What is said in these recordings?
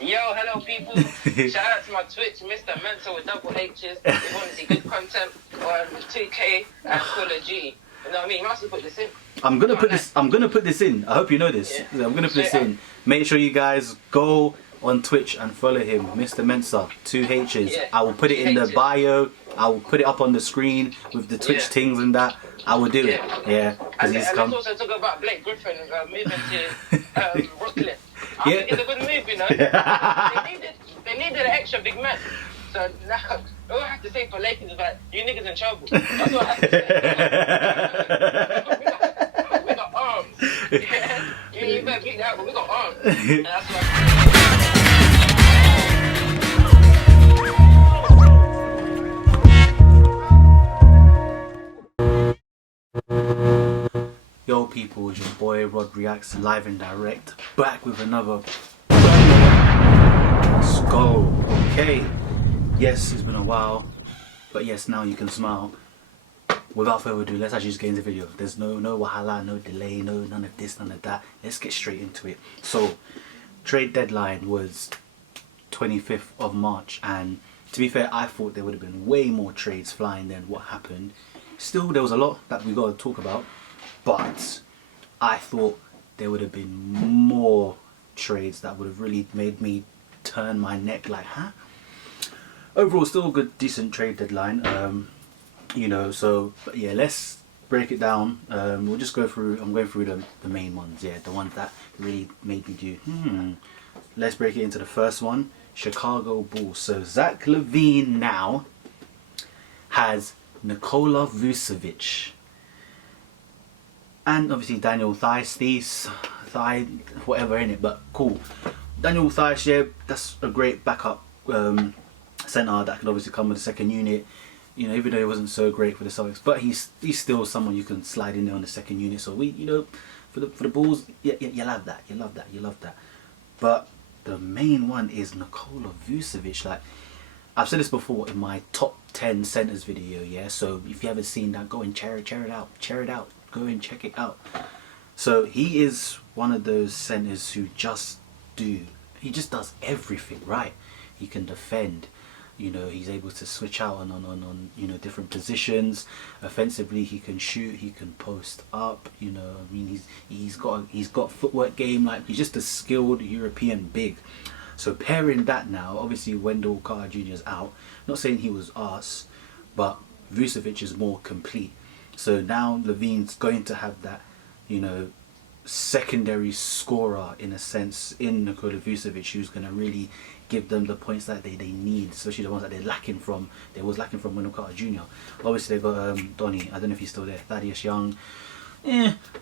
Yo, hello people. Shout out to my Twitch, Mrmensahh with double H's. If you want to see good content on 2K and Call of Duty. You know what I mean? You must put this in. I'm gonna put this in. I hope you know this. Yeah. I'm gonna put this in. Make sure you guys go on Twitch and follow him, Mrmensahh, 2 H's. Yeah. I will put it in the bio. I will put it up on the screen with the Twitch things and that. I will do it. Yeah. And let's also talk about Blake Griffin moving to Brooklyn. I think it's a good move, you know. They needed an extra big man. So now, all I have to say for Lakers is that you niggas in trouble. That's what I have to say. We got arms. Yeah? You better beat that, but we got arms. And that's what Yo people, it's your boy RodReacts, live and direct, back with another Let's go. Okay, yes, it's been a while, but yes, now you can smile. Without further ado, let's actually just get into the video. There's no wahala, no delay, none of this, none of that. Let's get straight into it. So, trade deadline was 25th of March, and to be fair, I thought there would have been way more trades flying than what happened. Still, there was a lot that we got to talk about, but I thought there would have been more trades that would have really made me turn my neck like, huh? Overall, still a good, decent trade deadline. You know, so but yeah, let's break it down. We'll just go through. I'm going through the main ones. Yeah, the ones that really made me do. Let's break it into the first one. Chicago Bulls. So Zach Levine now has Nicola Vucevic. And obviously Daniel Theis, whatever in it, but cool. Daniel Theis, yeah, that's a great backup center that could obviously come with the second unit. You know, even though he wasn't so great for the Celtics, but he's still someone you can slide in there on the second unit. So we, you know, for the Bulls, yeah, you love that, you love that. But the main one is Nicola Vucevic. Like I've said this before in my top 10 centers video, yeah. So if you haven't seen that, go and check it out. Go and check it out. So he is one of those centers who he just does everything right. He can defend, you know, he's able to switch out on you know, different positions. Offensively, he can shoot, he can post up, you know. I mean, he's got footwork game. Like he's just a skilled European big. So pairing that now, obviously Wendell Carter Jr. is out. Not saying he was arse, but Vucevic is more complete. So now Levine's going to have that, you know, secondary scorer in a sense in Nikola Vucevic, who's going to really give them the points that they need, especially the ones that they was lacking from Wendell Carter Jr. Obviously they got Donnie, I don't know if he's still there, Thaddeus Young,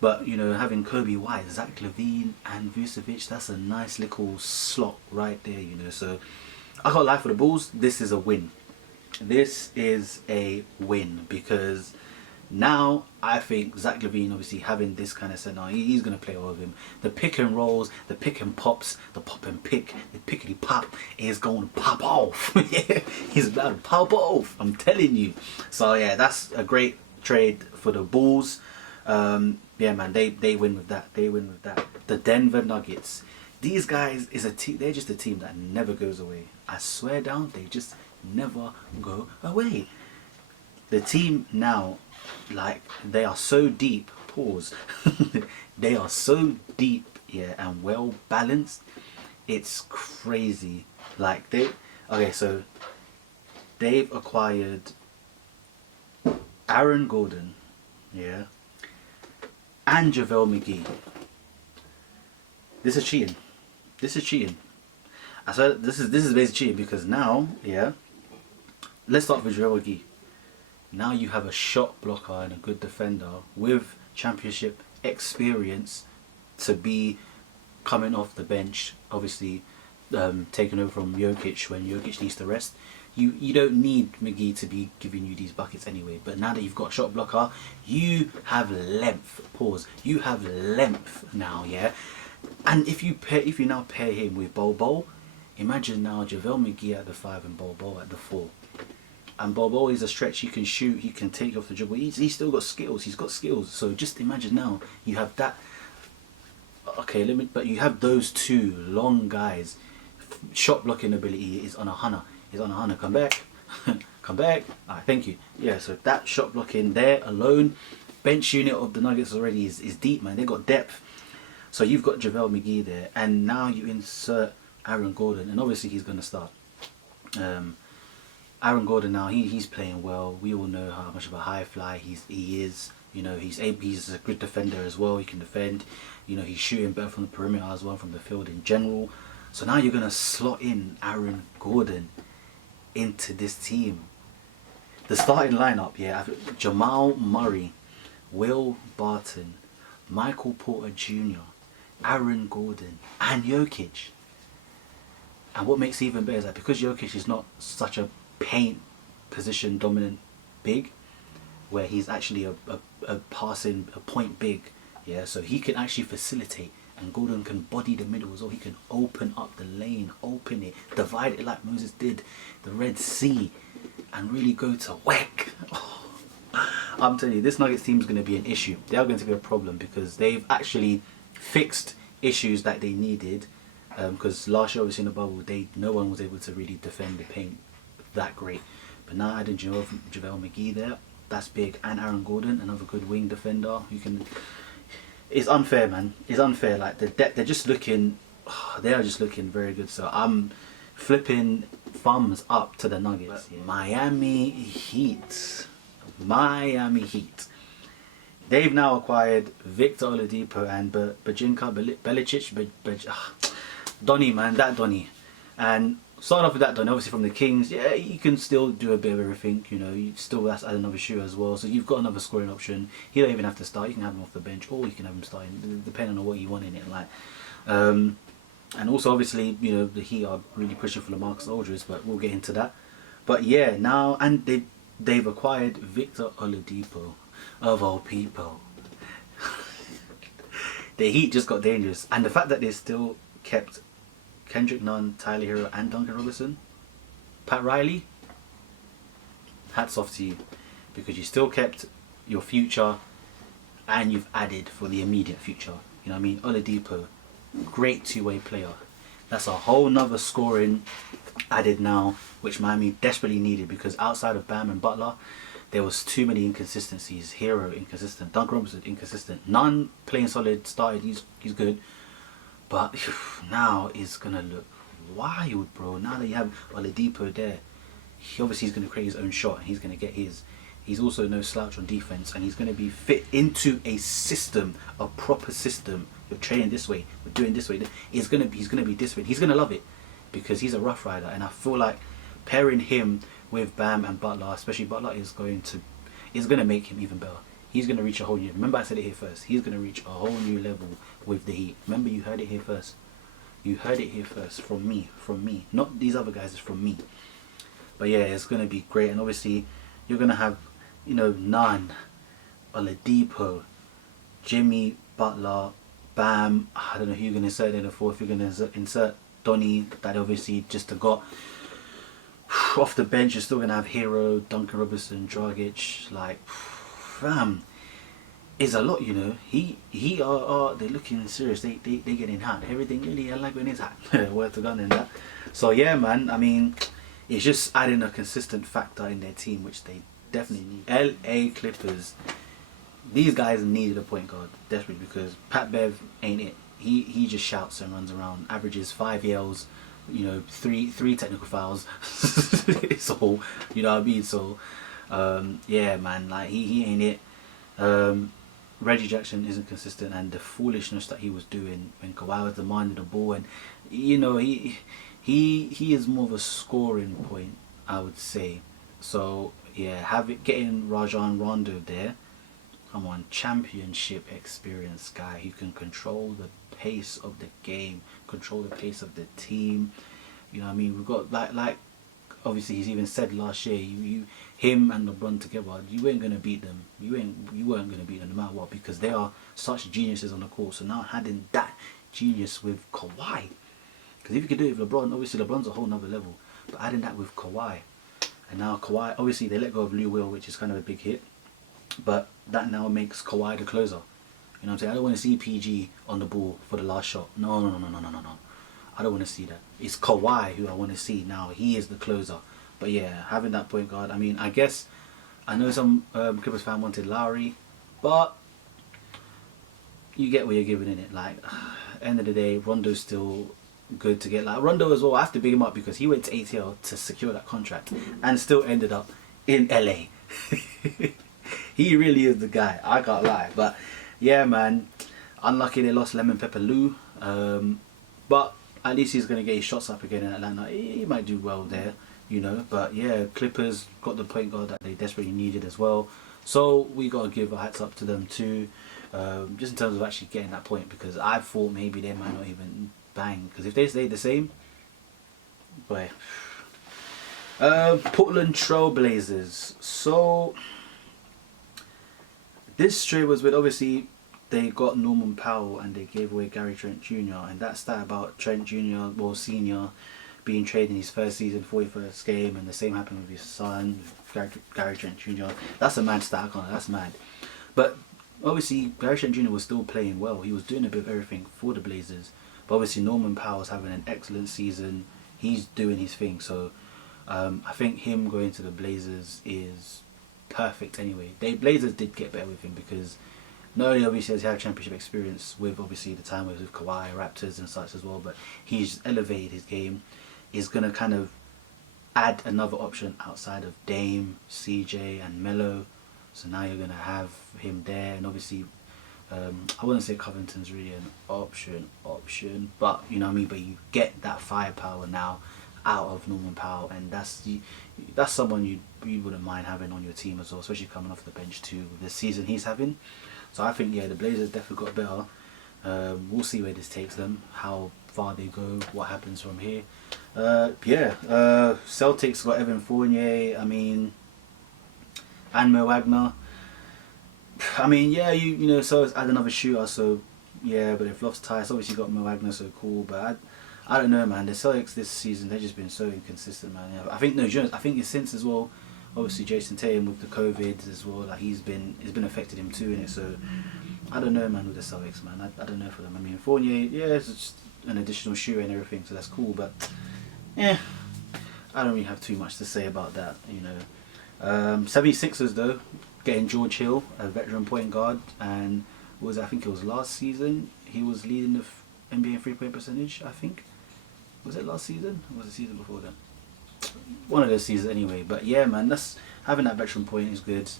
but you know, having Kobe White, Zach Levine and Vucevic, that's a nice little slot right there, you know. So I can't lie, for the Bulls, this is a win. This is a win because now I think Zach Levine, obviously having this kind of center, he's going to play over him. The pick and rolls, the pick and pops, the pop and pick, the pickety pop is going to pop off. He's about to pop off, I'm telling you. So yeah, that's a great trade for the Bulls. Yeah man, they win with that. The Denver Nuggets. These guys is a team, they're just a team that never goes away. I swear down, they just never go away. The team now, like, they are so deep, pause, they are so deep, yeah, and well balanced, it's crazy. Like so they've acquired Aaron Gordon, yeah, and JaVale McGee. This is cheating. I said this is basically cheating because now, yeah, let's start with JaVale McGee. Now you have a shot blocker and a good defender with championship experience to be coming off the bench, obviously taking over from Jokic when Jokic needs to rest. You don't need McGee to be giving you these buckets anyway, but now that you've got a shot blocker, you have length. Pause. You have length now, yeah. And if you now pair him with Bol, imagine now JaVale McGee at the 5 and Bol at the 4. And Bobo is a stretch, he can shoot, he can take off the dribble, he's still got skills, so just imagine now, you have that, okay, but you have those two long guys shot blocking ability is on a hunter. He's on a hunter. Come back. Come back. Alright, thank you. Yeah, so that shot blocking there alone, bench unit of the Nuggets already is deep, man. They got depth. So you've got JaVale McGee there, and now you insert Aaron Gordon, and obviously he's going to start. Aaron Gordon now, he's playing well. We all know how much of a high fly he is. You know, he's a good defender as well. He can defend. You know, he's shooting better from the perimeter as well, from the field in general. So now you're going to slot in Aaron Gordon into this team. The starting lineup, yeah, Jamal Murray, Will Barton, Michael Porter Jr., Aaron Gordon, and Jokic. And what makes it even better is that because Jokic is not such a paint position dominant big, where he's actually a point big, yeah, so he can actually facilitate, and Gordon can body the middle as well. He can open up the lane, open it, divide it like Moses did the Red Sea, and really go to whack. Oh, I'm telling you, this Nuggets team is going to be an issue. They are going to be a problem because they've actually fixed issues that they needed. Because last year, obviously in the bubble, no one was able to really defend the paint that great. But now adding JaVale McGee there, that's big, and Aaron Gordon, another good wing defender who can. It's unfair, man. It's unfair. Like the depth, they're just looking. They are just looking very good. So I'm flipping thumbs up to the Nuggets. Yeah. Miami Heat. They've now acquired Victor Oladipo and Bajinka Belicic. Donny, man, that Donny. And starting off with that Donny, obviously from the Kings, yeah, you can still do a bit of everything, you know, you still have to add another shooter as well, so you've got another scoring option. He don't even have to start, you can have him off the bench, or you can have him starting, depending on what you want in it, like. And also, obviously, you know, the Heat are really pushing for LaMarcus Aldridge, but we'll get into that. But yeah, now, and they've acquired Victor Oladipo, of all people. The Heat just got dangerous, and the fact that they still kept Kendrick Nunn, Tyler Hero, and Duncan Robinson, Pat Riley, hats off to you, because you still kept your future and you've added for the immediate future. You know what I mean? Oladipo, great two-way player. That's a whole nother scoring added now, which Miami desperately needed, because outside of Bam and Butler, there was too many inconsistencies. Hero inconsistent, Duncan Robinson inconsistent, Nunn playing solid, started, he's good. But now it's going to look wild, bro. Now that you have Oladipo there, obviously he's going to create his own shot. And he's going to get his. He's also no slouch on defense. And he's going to be fit into a system, a proper system. We're training this way. We're doing this way. He's going to be this way. He's going to love it because he's a rough rider. And I feel like pairing him with Bam and Butler, especially Butler, is going to make him even better. He's going to reach a whole new... Remember I said it here first. He's going to reach a whole new level with the Heat. Remember, you heard it here first. You heard it here first. From me. Not these other guys, it's from me. But yeah, it's going to be great. And obviously, you're going to have, you know, Nunn, Oladipo, Jimmy, Butler, Bam. I don't know who you're going to insert in the fourth. You're going to insert Donny, that obviously just got off the bench. You're still going to have Hero, Duncan Robinson, Dragic. Like... Fam, is a lot, you know. They're looking serious. They getting hot. Everything really I like when it's hot. Word to gun in that. So yeah, man. I mean, it's just adding a consistent factor in their team, which they definitely need. LA Clippers. These guys needed a point guard desperately because Pat Bev ain't it. He just shouts and runs around. Averages 5 yells. You know, three technical fouls. So you know what I mean. So. Yeah, man, like he ain't it. Reggie Jackson isn't consistent, and the foolishness that he was doing when Kawhi was demanding the ball, and you know he is more of a scoring point, I would say. So yeah, getting Rajon Rondo there, come on, championship experience guy who can control the pace of the game, control the pace of the team. You know what I mean? We've got like. Obviously, he's even said last year, him and LeBron together, you ain't gonna beat them. You weren't gonna beat them no matter what, because they are such geniuses on the court. So now adding that genius with Kawhi, because if you could do it with LeBron, obviously LeBron's a whole nother level. But adding that with Kawhi, and now Kawhi, obviously they let go of Lou Will, which is kind of a big hit, but that now makes Kawhi the closer. You know what I'm saying? I don't want to see PG on the ball for the last shot. No. I don't want to see that. It's Kawhi who I want to see now. He is the closer. But yeah, having that point guard. I mean, I guess I know some Clippers fan wanted Lowry, but you get what you're giving in it. Like, end of the day, Rondo's still good to get. Like Rondo as well. I have to big him up because he went to ATL to secure that contract and still ended up in LA. He really is the guy. I can't lie. But yeah, man, unlucky they lost Lemon Pepper Lou. But at least he's gonna get his shots up again in Atlanta. He might do well there, you know. But yeah, Clippers got the point guard that they desperately needed as well. So we gotta give a hats up to them too. Just in terms of actually getting that point, because I thought maybe they might not even bang, because if they stay the same, boy. Portland Trailblazers. So this trade was with, obviously they got Norman Powell and they gave away Gary Trent Jr. and that's that about Trent Jr. well Senior being traded in his first season, 41st game, and the same happened with his son Gary Trent Jr. That's a mad stat. That's mad. But obviously Gary Trent Jr. was still playing well. He was doing a bit of everything for the Blazers. But obviously Norman Powell's having an excellent season. He's doing his thing. So I think him going to the Blazers is perfect anyway. Blazers did get better with him because not only obviously does he have championship experience with obviously the time with Kawhi, Raptors and such as well, but he's elevated his game. He's going to kind of add another option outside of Dame, CJ and Melo. So now you're going to have him there, and obviously I wouldn't say Covington's really an option, but you know what I mean. But you get that firepower now out of Norman Powell, and that's someone you wouldn't mind having on your team as well, especially coming off the bench too with the season he's having. So I think yeah, the Blazers definitely got better. We'll see where this takes them, how far they go, what happens from here. Celtics got Evan Fournier. I mean, and Mo Wagner. I mean, yeah, you know, so it's add another shooter, so yeah, but if lost Tice, obviously got Mo Wagner, so cool, but I don't know, man. The Celtics this season, they've just been so inconsistent, man. Yeah, I think I think it's since as well, obviously Jason Tatum with the COVID as well, like it's been affected him too in it, so I don't know, man, with the Celtics, man. I don't know for them. I mean, Fournier, yeah, it's just an additional shooter and everything, so that's cool, but yeah, I don't really have too much to say about that, you know. 76ers though, getting George Hill, a veteran point guard, and I think it was last season he was leading the NBA 3-point percentage. I think was it last season or was it the season before then? One of those seasons anyway. But yeah, man, that's having that veteran point is good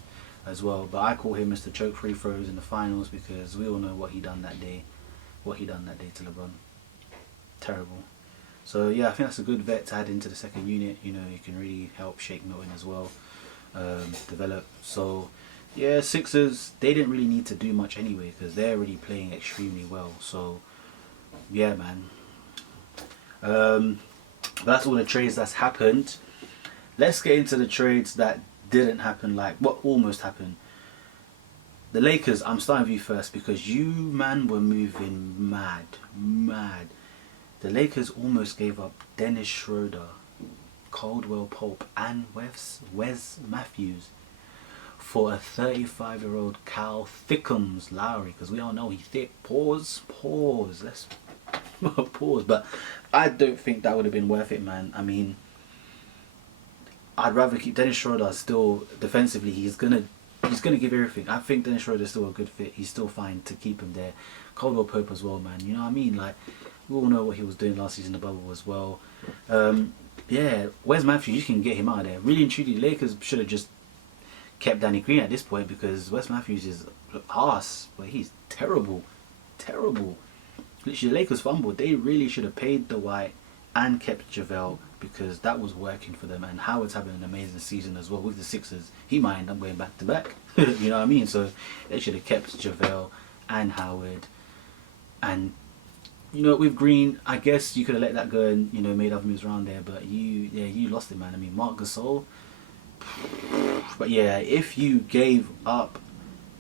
as well. But I call him Mr. Choke free throws in the finals because we all know what he done that day. To LeBron, terrible. So yeah, I think that's a good vet to add into the second unit. You know, he can really help Shake Milton as well. Develop. So yeah, Sixers, they didn't really need to do much anyway because they're already playing extremely well. So yeah, man, that's all the trades that's happened. Let's get into the trades that didn't happen, like what almost happened. The Lakers, I'm starting with you first because you, man, were moving mad. The Lakers almost gave up Dennis Schroeder, Caldwell Pope and Wes Matthews for a 35-year-old Cal Thickums Lowry, because we all know he's thick. Pause. Let's pause. But I don't think that would have been worth it, man. I mean, I'd rather keep Dennis Schroeder still defensively. He's gonna give everything. I think Dennis Schroeder is still a good fit. He's still fine to keep him there. Caldwell Pope as well, man. You know what I mean? Like, we all know what he was doing last season in the bubble as well. Yeah, Wes Matthews, you can get him out of there. Really and truly, Lakers should have just kept Danny Green at this point because Wes Matthews is arse, but he's terrible. Literally, the Lakers fumbled. They really should have paid Dwight and kept JaVale because that was working for them. And Howard's having an amazing season as well with the Sixers. He might end up going back to back. You know what I mean? So they should have kept JaVale and Howard. And you know, with Green, I guess you could have let that go and, you know, made other moves around there. But you lost it, man. I mean, Marc Gasol. But yeah, if you gave up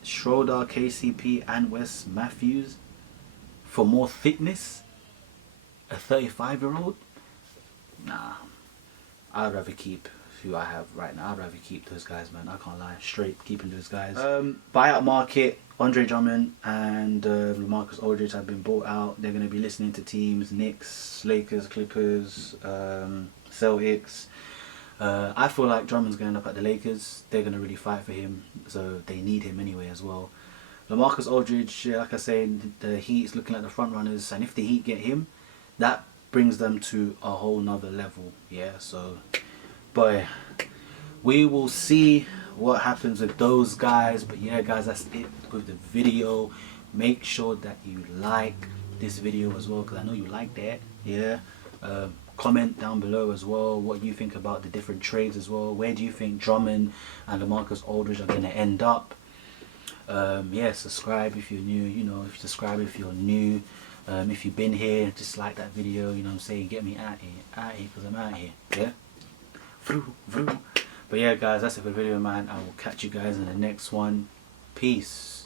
Schroeder, KCP and Wes Matthews for more thickness, a 35-year-old, nah, I'd rather keep who I have right now. I'd rather keep those guys, man. I can't lie, straight keeping those guys. Buyout market, Andre Drummond and LaMarcus Aldridge have been bought out. They're going to be listening to teams, Knicks, Lakers, Clippers, Celtics. I feel like Drummond's going to end up at the Lakers. They're going to really fight for him, so they need him anyway as well. LaMarcus Aldridge, like I said, the Heat's looking like the front runners, and if the Heat get him, that brings them to a whole nother level. Yeah, so boy, we will see what happens with those guys. But yeah guys, that's it with the video. Make sure that you like this video as well, because I know you like that. Yeah, comment down below as well what you think about the different trades as well. Where do you think Drummond and LaMarcus Aldridge are going to end up? Yeah, subscribe if you're new, you know, if you subscribe if you're new. If you've been here, just like that video, you know what I'm saying, get me out here, because I'm out here, yeah? Vroom. But yeah guys, that's it for the video, man. I will catch you guys in the next one. Peace.